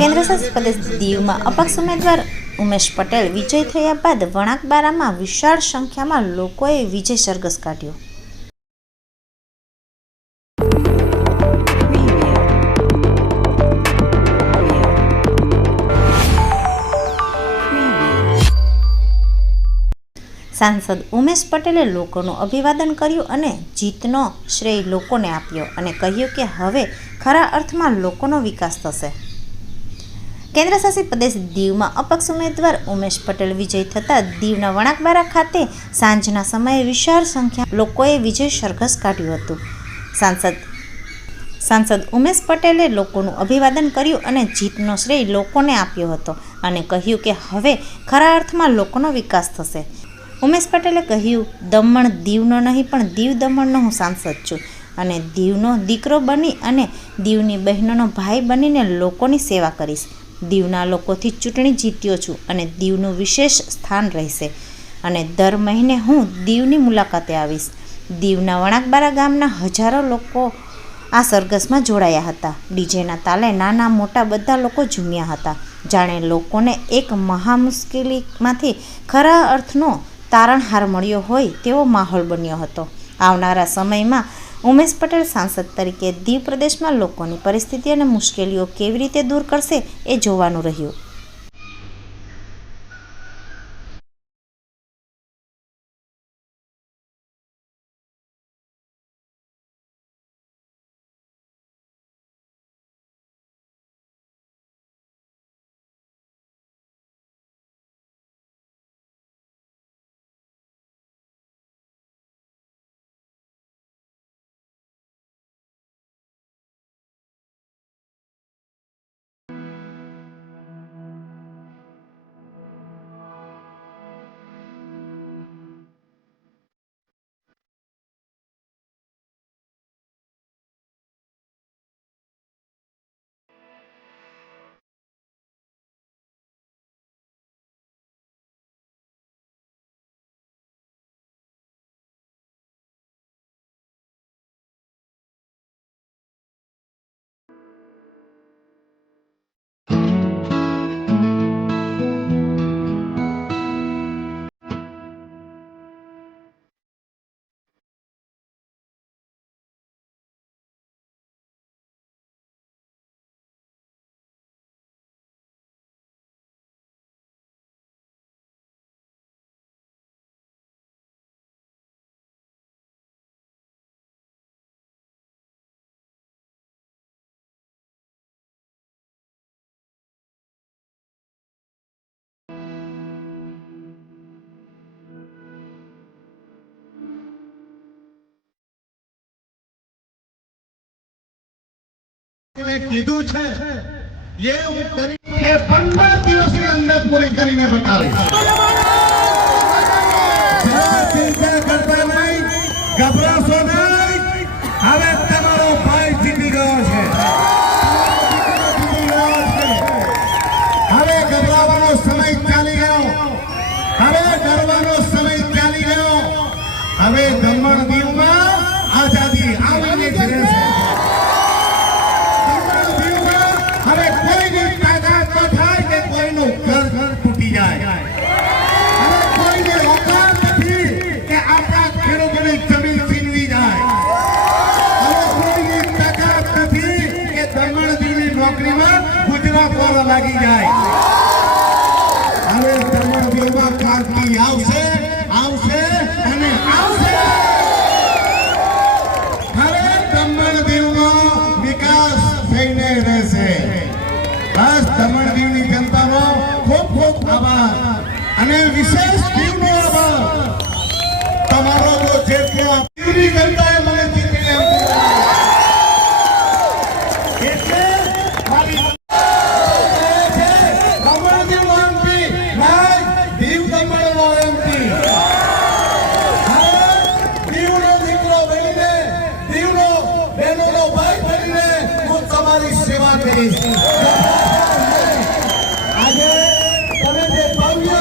કેન્દ્ર શાસિત પ્રદેશ દીવમાં અપક્ષ ઉમેદવાર ઉમેશ પટેલ વિજય થયા બાદ વણાકબારામાં વિશાળ સંખ્યામાં લોકોએ વિજય સરઘસ કાઢ્યો. સાંસદ ઉમેશ પટેલે લોકોનું અભિવાદન કર્યું અને જીતનો શ્રેય લોકોને આપ્યો અને કહ્યું કે હવે ખરા અર્થમાં લોકોનો વિકાસ થશે. કેન્દ્ર શાસિત પ્રદેશ દીવમાં અપક્ષ ઉમેદવાર ઉમેશ પટેલ વિજય થતાં દીવના વણાકબારા ખાતે સાંજના સમયે વિશાળ સંખ્યા લોકોએ વિજય સરઘસ કાઢ્યું હતું. સાંસદ સાંસદ ઉમેશ પટેલે લોકોનું અભિવાદન કર્યું અને જીતનો શ્રેય લોકોને આપ્યો હતો અને કહ્યું કે હવે ખરા અર્થમાં લોકોનો વિકાસ થશે. ઉમેશ પટેલે કહ્યું, દમણ દીવનો નહીં, પણ દીવ દમણનો હું સાંસદ છું અને દીવનો દીકરો બની અને દીવની બહેનોનો ભાઈ બનીને લોકોની સેવા કરીશ. દીવના લોકોથી ચૂંટણી જીત્યો છું અને દીવનું વિશેષ સ્થાન રહેશે. અને દર મહિને હું દીવની મુલાકાતે આવીશ. દીવના વણાકબારા ગામના હજારો લોકો આ સરઘસમાં જોડાયા હતા. ડીજેના તાલે નાના મોટા બધા લોકો ઝૂમ્યા હતા. જાણે લોકોને એક મહા મુશ્કેલીમાંથી ખરા અર્થનો તારણહાર મળ્યો હોય તેવો માહોલ બન્યો હતો. આવનારા સમયમાં ઉમેશ પટેલ સાંસદ તરીકે દીવ પ્રદેશમાં લોકોની પરિસ્થિતિ અને મુશ્કેલીઓ કેવી રીતે દૂર કરશે એ જોવાનું રહ્યું. કીધું છે એ હું કરી પંદર દિવસની અંદર પૂરી કરીને બતાવીશ. ક્રાંતિ આવશે આવશે અને આવશે. વિકાસ થઈને રહેશે. બસ દમણ દીવની જનતાનો ખૂબ અને વિશેષ તમારો જો જે ત્યાં દીવની સેવા કરીશ આજે તમે જે ભવ્ય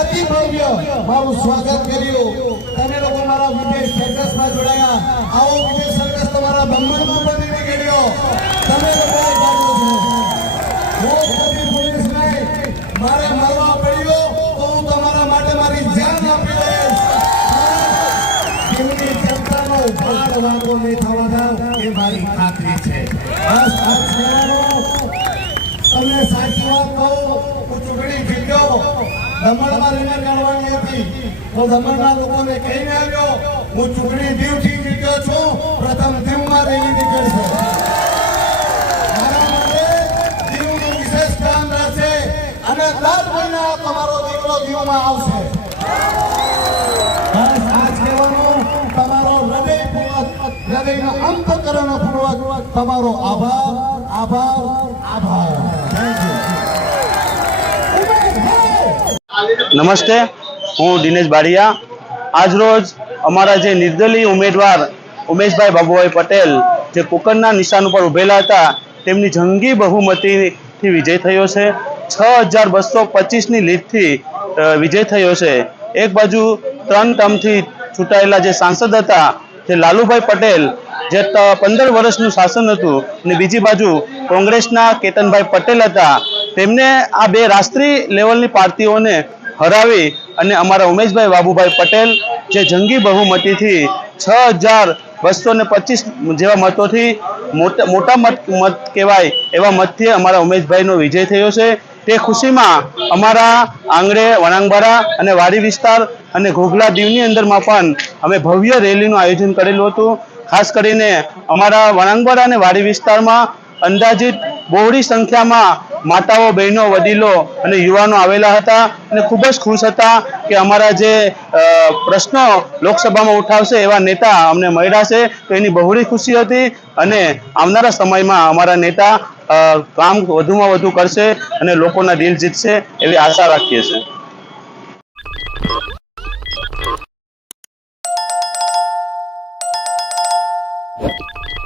અતિ ભવ્ય મારું સ્વાગત કર્યું, તમે લોકો મારા વિજય સર્કસમાં જોડાયા. આવો વિજય સર્કસ તમારા દમણમાં બનીને નહીં થવા દઉં એ મારી ખાતરી છે. તમને સાચી વાત કહું, હું ચૂંટણી જીત્યો દમણમાં લઈને લડવાની હતી. હું દમણના લોકોને કહીને આવ્યો, હું ચૂંટણી દીવથી જીત્યો છું, પ્રથમ દીવમાં રેલી નીકળશે. મારા માટે દીવનું વિશેષ કામ રહેશે અને દસ મહિના તમારો દીકરો દીવમાં આવશે. હૃદયનો અંતકરણપૂર્વક તમારો આભાર આભાર આભાર. નમસ્તે, હું દિનેશ બારિયા. આજરોજ અમારા જે નિર્દલીય ઉમેદવાર ઉમેશભાઈ બાબુભાઈ પટેલ જે કુકરના નિશાન ઉપર ઉભેલા હતા, તેમની જંગી બહુમતીથી વિજય થયો છે. છ હજાર બસો પચીસની લીડથી વિજય થયો છે. એક બાજુ ત્રણ ટર્મથી ચૂંટાયેલા જે સાંસદ હતા જે લાલુભાઈ પટેલ જે પંદર વર્ષનું શાસન હતું અને બીજી બાજુ કોંગ્રેસના કેતનભાઈ પટેલ હતા, તેમને આ બે રાષ્ટ્રીય લેવલની પાર્ટીઓને હરાવી અને અમારા ઉમેશભાઈ બાબુભાઈ પટેલ જે જંગી બહુમતીથી છ હજાર બસો ને પચીસ જેવા મતોથી મોટા મોટા મત મત કહેવાય એવા મતથી અમારા ઉમેશભાઈનો વિજય થયો છે. તે ખુશીમાં અમારા આંગણે, વણાંગબારા અને વાડી વિસ્તાર અને ઘોઘલા દીવની અંદરમાં પણ અમે ભવ્ય રેલીનું આયોજન કરેલું હતું. ખાસ કરીને અમારા વણાંગબારા અને વાડી વિસ્તારમાં અંદાજિત બહોળી સંખ્યામાં માતાઓ, બહેનો, વડીલો અને યુવાનો આવેલા હતા અને ખૂબ જ ખુશ હતા કે અમારા જે પ્રશ્નો લોકસભામાં ઉઠાવશે એવા નેતા અમને મળ્યા છે. તો એની બહોળી ખુશી હતી અને આવનારા સમયમાં અમારા નેતા કામ વધુમાં વધુ કરશે અને લોકોના દિલ જીતશે એવી આશા રાખીએ છીએ.